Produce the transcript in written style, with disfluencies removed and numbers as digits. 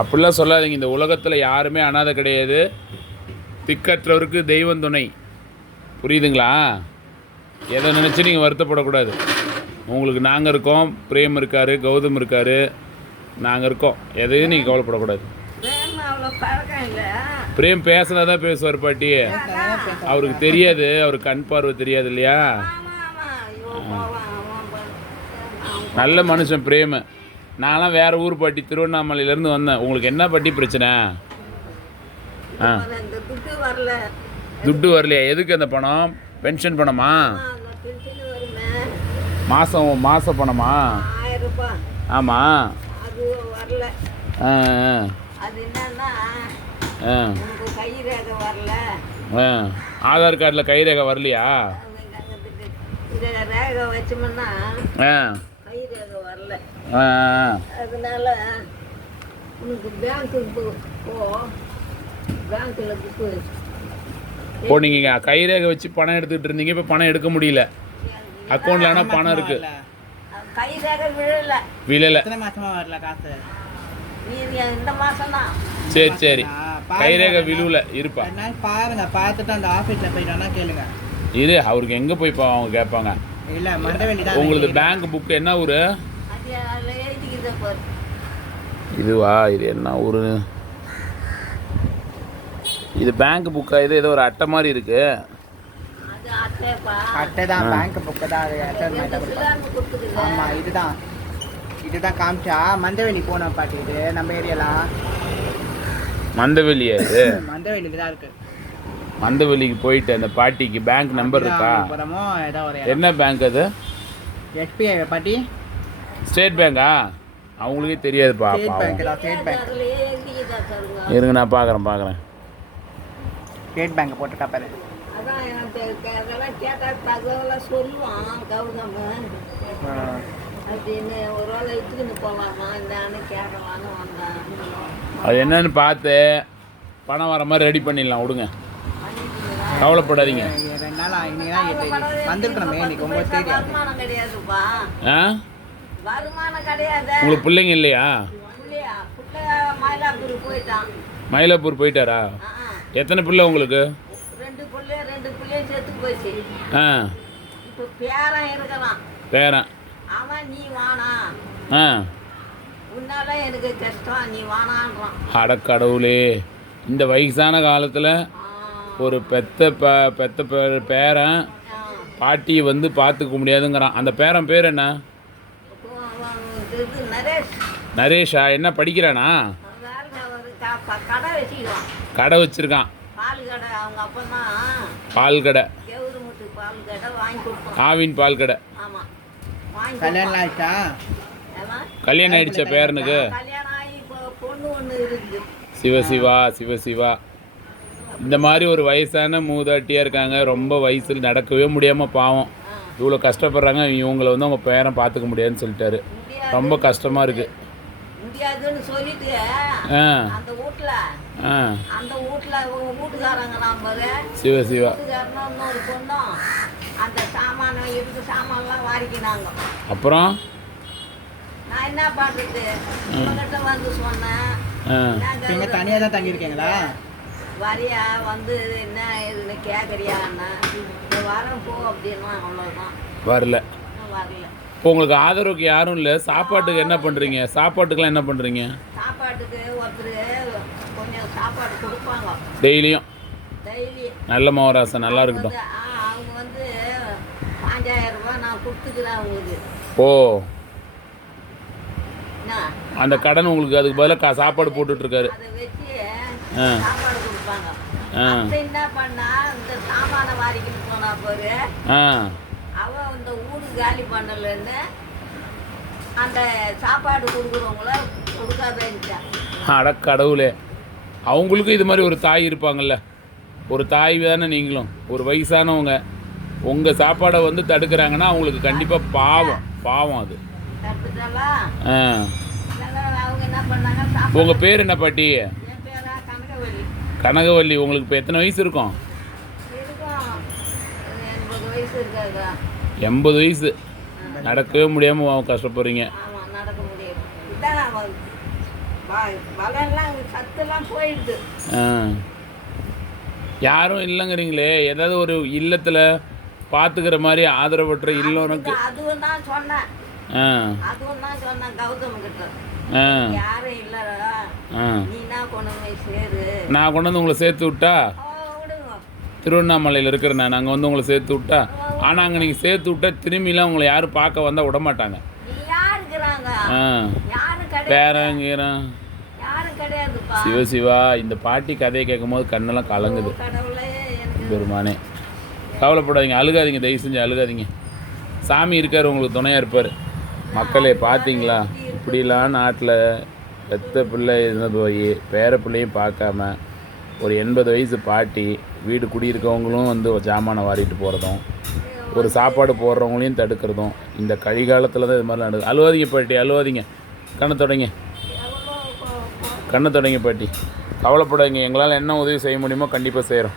அப்படிலாம் சொல்லாதீங்க. இந்த உலகத்தில் யாருமே அனாதை கிடையாது. திக்கற்றவருக்கு தெய்வம் துணை. புரியுதுங்களா? எதை நினச்சி நீங்கள் வருத்தப்படக்கூடாது. உங்களுக்கு நாங்கள் இருக்கோம், பிரேம் இருக்கார், கௌதம் இருக்கார், நாங்கள் இருக்கோம். எதையும் நீங்கள் கவலைப்படக்கூடாது. பிரேம் பேசினா தான் பேசுவார் பாட்டி. அவருக்கு தெரியாது, அவருக்கு கண் பார்வை தெரியாது இல்லையா? நல்ல மனுஷன் பிரேமு. நான்லாம் வேறு ஊர் பாட்டி, திருவண்ணாமலையிலேருந்து வந்தேன். உங்களுக்கு என்ன பாட்டி பிரச்சனை? துட்டு வரலையா? எதுக்கு அந்த பணம்? பென்ஷன் பணமா? மாத பணமா? ஆமாம். ஆதார் கார்டில் கைரேகை வரலையா? அதனால உனக்கு பேங்க்கு இப்போ நீங்கள் கைரேகை வச்சு பணம் எடுத்துக்கிட்டு இருந்தீங்க, இப்போ பணம் எடுக்க முடியல. அக்கௌண்ட்ல ஆனால் பணம் இருக்கு. விழலை. சரி சரி, கைரேகை விழுவல இருப்பா. பாருங்க, பார்த்துட்டு அந்த ஆஃபீஸில் போயிட்டோன்னா கேளுங்க. இது அவருக்கு எங்கே போய் அவங்க கேட்பாங்க. இல்லை, மண்டவெளி தான். உங்களுக்கு பேங்க் புக்கு என்ன ஊர்? இதுவா? இது என்ன ஊர்? இது பேங்க் புக்கா? இது ஏதோ ஒரு அட்டை மாதிரி இருக்கு. அட்டை தான், பேங்க் புக்கு தான். ஆமாம், இதுதான் காமிச்சா. மந்தவெளி போனோம் பாட்டி. இது நம்ம ஏரியாலாம் மந்தவெளியா? இது மந்தவெளியில் தான் இருக்கு. மந்தவெளிக்கு போயிட்டு அந்த பாட்டிக்கு பேங்க் நம்பர் இருக்கா? என்ன பேங்க் அது? எஸ்பிஐ பாட்டி. ஸ்டேட் பேங்கா? அவங்களுக்கே தெரியாதுப்பா. இருங்க, நான் பார்க்குறேன். ஸ்டேட் பேங்க் போட்டுட்டா பாரு. அது என்னன்னு பார்த்து பணம் வர மாதிரி ரெடி பண்ணிடலாம். விடுங்க, கவலைப்படாதீங்க. 2 நாள் வந்துருக்கணுமே. இன்னைக்கு 9 தேதி. உங்களுக்கு பிள்ளைங்க இல்லையா? மயிலாப்பூர் போயிட்டாரா? எத்தனை பிள்ளை உங்களுக்கு? 2 பிள்ளை செத்து போச்சு. பேரன். எனக்கு கஷ்டம், நீ வானான்றான். அடக்கடவுளே, இந்த வயசான காலத்தில் ஒரு பெத்த பேரன் பாட்டியை வந்து பார்த்துக்க முடியாதுங்கிறான். அந்த பேரன் பேர் என்ன? நரேஷா? என்ன படிக்கிறானா? கடை வச்சிருக்கான். பால் கடை, ஆவின் பால் கடை. கல்யாணம் ஆயிடுச்சா பேரனுக்கு? சிவசிவா. இந்த மாதிரி ஒரு வயசான மூதாட்டியாக இருக்காங்க. ரொம்ப வயசில் நடக்கவே முடியாமல் பாவம் இவ்வளோ கஷ்டப்படுறாங்க. இவங்களை வந்து அவங்க பேரன் பார்த்துக்க முடியாதுன்னு சொல்லிட்டாரு. ரொம்ப கஷ்டமாக இருக்குது. முடியாதுன்னு சொல்லிட்டு அந்த வீட்டில் வீட்டுக்காரங்க நம்பரு சிவா இன்னொரு பொண்ணும் அந்த சாமான்லாம் வாரிக்கினாங்க. அப்புறம் நான் என்ன பண்ணுறது? உங்ககிட்ட வந்து சொன்னேன். தனியாக தான் தங்கியிருக்கீங்களா? வரியா வந்து என்ன இதுன்னு கேட்குறியான்னா வரேன் போ அப்படின்னா. அவ்வளோதான். வரல. இப்போ உங்களுக்கு ஆதரவுக்கு யாரும் இல்லை. சாப்பாட்டுக்கு என்ன பண்ணுறீங்க? சாப்பாட்டுக்கெல்லாம் என்ன பண்ணுறீங்க? சாப்பாட்டுக்கு ஒருத்தர் கொஞ்சம் சாப்பாடு கொடுப்பாங்க டெய்லியும். நல்ல மோராசன், நல்லா இருக்கட்டும். அவங்க வந்து 5000 ரூபாய் நான் கொடுத்துக்கிறேன் அவங்களுக்கு. ஓ, அந்த கடன் உங்களுக்கு அதுக்கு பதிலாக சாப்பாடு போட்டுட்ருக்காரு. அதை வச்சு சாப்பாடு கொடுப்பாங்க. என்ன பண்ணா இந்த சாமான வாரிக்கிட்டு போனா போரு அவன் இந்த வீடு காலி பண்ணலன்னு அந்த சாப்பாடு கொடுக்குறவங்கள கொடுக்காதேன்ட்டான். அடக்கடவுளே, அவங்களுக்கும் இது மாதிரி ஒரு தாய் இருப்பாங்கல்ல. ஒரு தாய் தானே நீங்களும். ஒரு வயசானவங்க உங்கள் சாப்பாடை வந்து தடுக்கிறாங்கன்னா அவங்களுக்கு கண்டிப்பாக பாவம் அது. அவங்க என்ன பண்ணாங்க? உங்கள் பேர் என்ன பாட்டி? என் பேரா கனகவல்லி. கனகவல்லி. உங்களுக்கு இப்போ எத்தனை வயசு இருக்கும்? 80 வயசு இருக்காதா? 80 வயசு. நடக்கவே முடியாமல் கஷ்டப்படுறீங்க. நடக்க முடியும். பலன்லாம் அங்கே சத்துலாம் போயிடுது. ஆ யாரும் இல்லைங்கிறீங்களே, ஏதாவது ஒரு இல்லத்தில் பார்த்துக்கிற மாதிரி ஆதரவற்ற இல்லைனக்கு. அதுவும் தான் சொன்னேன், ஆ அதுவும் தான் சொன்னேன் கௌதம் கிட்ட. ஆ யாரும் இல்லடா, ஆ நீனா கொண்டு போய் சேரு. நான் கொண்டு வந்து உங்களை சேர்த்து விட்டா, விடுங்க. திருவண்ணாமலையில் இருக்கிற நான் அங்கே வந்து உங்களை சேர்த்து விட்டா, ஆனால் அங்கே நீங்கள் சேர்த்து விட்டா திரும்பிலாம் உங்களை யாரும் பார்க்க வந்தால் விட மாட்டாங்க. நீ யாருக்குறாங்க? ஆ யாரும் கிடையாது, பேரங்கிறேன். யாரும் கிடையாதுப்பா. சிவசிவா, இந்த பாட்டி கதையை கேட்கும்போது கண்ணெல்லாம் கலங்குது. கடவுளே எனக்கு பெருமானே, கவலைப்படாதீங்க, அழுகாதீங்க, தயவு செஞ்சு அழுகாதீங்க. சாமி இருக்கார், உங்களுக்கு துணையாக இருப்பார். மக்களே பார்த்தீங்களா, இப்படிலாம் நாட்டில் பெத்த பிள்ளை இருந்து போய் பேர பிள்ளையும் பார்க்காம ஒரு 80 வயசு பாட்டி வீடு குடியிருக்கவங்களும் வந்து ஜாமானை வாரிட்டு போகிறதும், ஒரு சாப்பாடு போடுறவங்களையும் தடுக்கிறதும் இந்த கழிகாலத்தில் தான் இது மாதிரி நடக்குது. அழுவாதீங்க பாட்டி, அழுவாதீங்க, கண்ணை தொடங்க, கண்ணை தொடங்க பாட்டி, கவலைப்படாதீங்க. எங்களால் என்ன உதவி செய்ய முடியுமோ கண்டிப்பாக செய்கிறோம்.